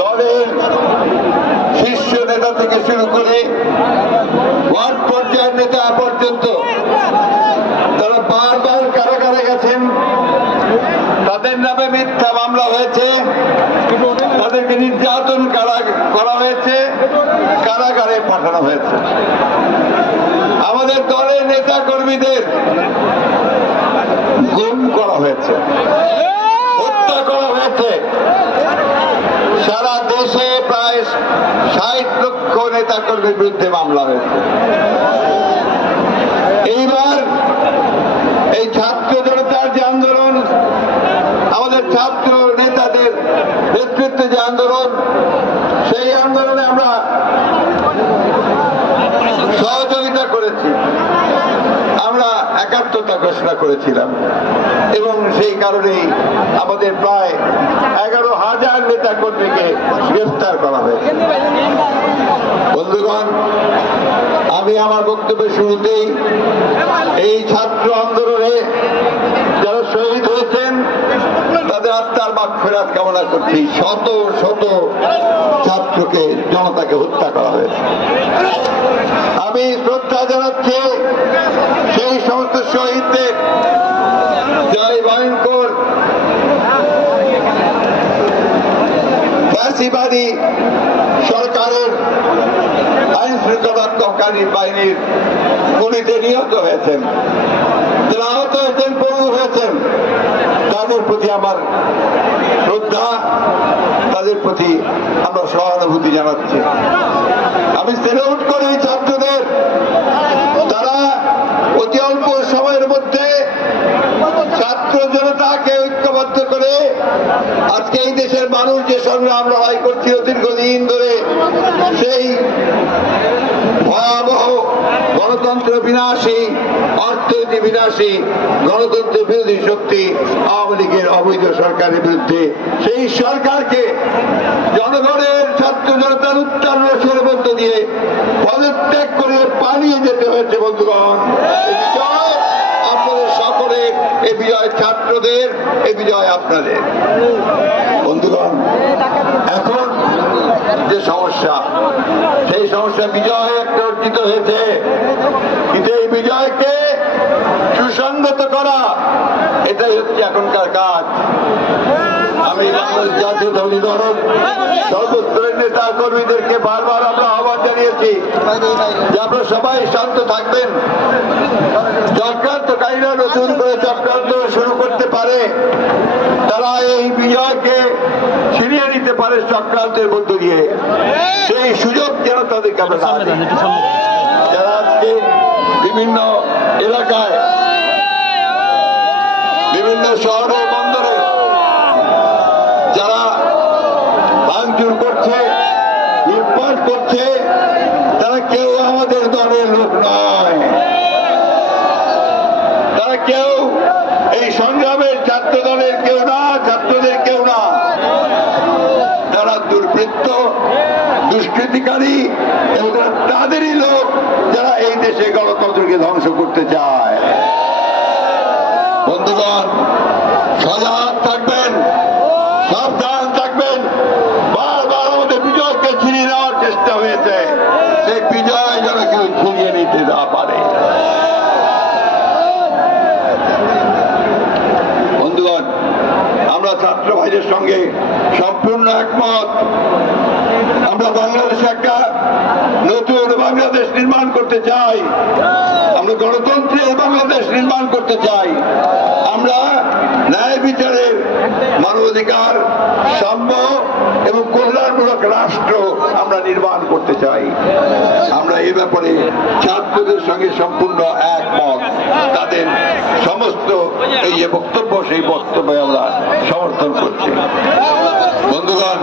দলের শীর্ষ নেতা থেকে শুরু করে ওয়ার্ড পর্যায়ের নেতা পর্যন্ত তারা বারবার কারাগারে গেছেন, তাদের নামে মিথ্যা মামলা হয়েছে, তাদেরকে নির্যাতন করা হয়েছে, কারাগারে পাঠানো হয়েছে। আমাদের দলের নেতা কর্মীদের গুম করা হয়েছে, হত্যা করা হয়েছে। সারা দেশে প্রায় 60 লক্ষ নেতা কর্মীর বিরুদ্ধে মামলা হয়েছে। এইবার এই ছাত্র জনতার যে আন্দোলন, আমাদের ছাত্র নেতাদের নেতৃত্বে যে আন্দোলন, সেই আন্দোলনে আমরা সহযোগিতা করেছি, আমরা একাত্মতা ঘোষণা করেছিলাম এবং সেই কারণেই আমাদের প্রায় 11,000 নেতা কর্মীকে গ্রেফতার করা হয়েছে। বন্ধুগণ, আমি আমার বক্তব্যের শুরুতেই এই ছাত্র আন্দোলনে যারা শহীদ হয়েছেন তাদের আত্মার মাগফিরাত কামনা করছি। শত শত ছাত্রকে, জনতাকে হত্যা করা হয়েছে। আমি শ্রদ্ধা জানাচ্ছি সেই সমস্ত শহীদদের যারা ভয়ঙ্কর ফ্যাসিবাদী সরকারের আইন শৃঙ্খলা রক্ষাকারী বাহিনীর গুলিতে নিহত হয়েছেন, যারা আহত হয়েছেন, পঙ্গু হয়েছেন, তাদের প্রতি আমার শ্রদ্ধা, তাদের প্রতি আমরা সহানুভূতি জানাচ্ছি। আমি সেলুট করি ছাত্রদের, তারা অতি অল্প সময়ের মধ্যে ছাত্র জনতাকে ঐক্যবদ্ধ করে আজকে এই দেশের মানুষ যে সংগ্রাম লড়াই করছিল দীর্ঘদিন ধরে, সেই ভয়াবহ গণতন্ত্র বিনাশী, অর্থনীতি বিনাশী, গণতন্ত্র বিরোধী শক্তি আওয়ামী লীগের অবৈধ সরকারের বিরুদ্ধে, সেই সরকারকে জনগণের, ছাত্র জনতার উচ্চারণের মধ্য দিয়ে পদত্যাগ করে পালিয়ে যেতে হয়েছে। বন্ধুগণ, এই বিজয় আপনাদের সকলের, এই বিজয় ছাত্রদের, এই বিজয় আপনাদের। বন্ধুগণ, এখন যে সমস্যা, সেই সমস্যা বিজয় একটা অর্জিত হয়েছে, কিন্তু এই বিজয়কে সুসংগত করা, এটাই হচ্ছে এখনকার কাজ। আমি বাংলাদেশ জাতীয়তাবাদী দল সর্বস্তরের নেতা কর্মীদেরকে বারবার আমরা আহ্বান জানিয়েছি যে আপনারা সবাই শান্ত থাকবেন। চক্রান্তকারীরা নতুন করে চক্রান্ত শুরু করতে পারে, তারা এই বিজয়কে ছিনিয়ে নিতে পারে চক্রান্তের মধ্য দিয়ে। সেই সুযোগ যেন তাদেরকে আমরা না দিই। যারা আজকে বিভিন্ন এলাকায়, বিভিন্ন শহরে, বন্দরে যারা ভাঙচুর করছে, লুটপাট করছে, তারা কেউ আমাদের দলের লোক নয়, তারা কেউ এই সংগ্রামের ছাত্র দলের কেউ না, ছাত্রদের কেউ না। তারা দুর্বৃত্ত, দুষ্কৃতিকারী এবং তাদেরই লোক যারা এই দেশে গণতন্ত্রকে ধ্বংস করতে চায়। বন্ধুগণ, সজাগ থাকবেন, সাবধান থাকবেন। বারবার আমাদের বিজয়কে ছিনিয়ে নেওয়ার চেষ্টা হয়েছে, সেই বিজয় যেন কেউ ছিনিয়ে নিতে না পারে। বন্ধুগণ, আমরা ছাত্র ভাইদের সঙ্গে সম্পূর্ণ একমত। আমরা বাংলাদেশে একটা নতুন বাংলাদেশ নির্মাণ করতে চাই, আমরা গণতন্ত্রের বাংলাদেশ নির্মাণ করতে চাই, আমরা ন্যায় বিচারের, মানবাধিকার, সাম্য এবং কল্যাণমূলক রাষ্ট্র আমরা নির্মাণ করতে চাই। আমরা এই ব্যাপারে ছাত্রদের সঙ্গে সম্পূর্ণ একমত। তাদের সমস্ত এই যে বক্তব্য, সেই বক্তব্যে আমরা সমর্থন করছি। বন্ধুগণ,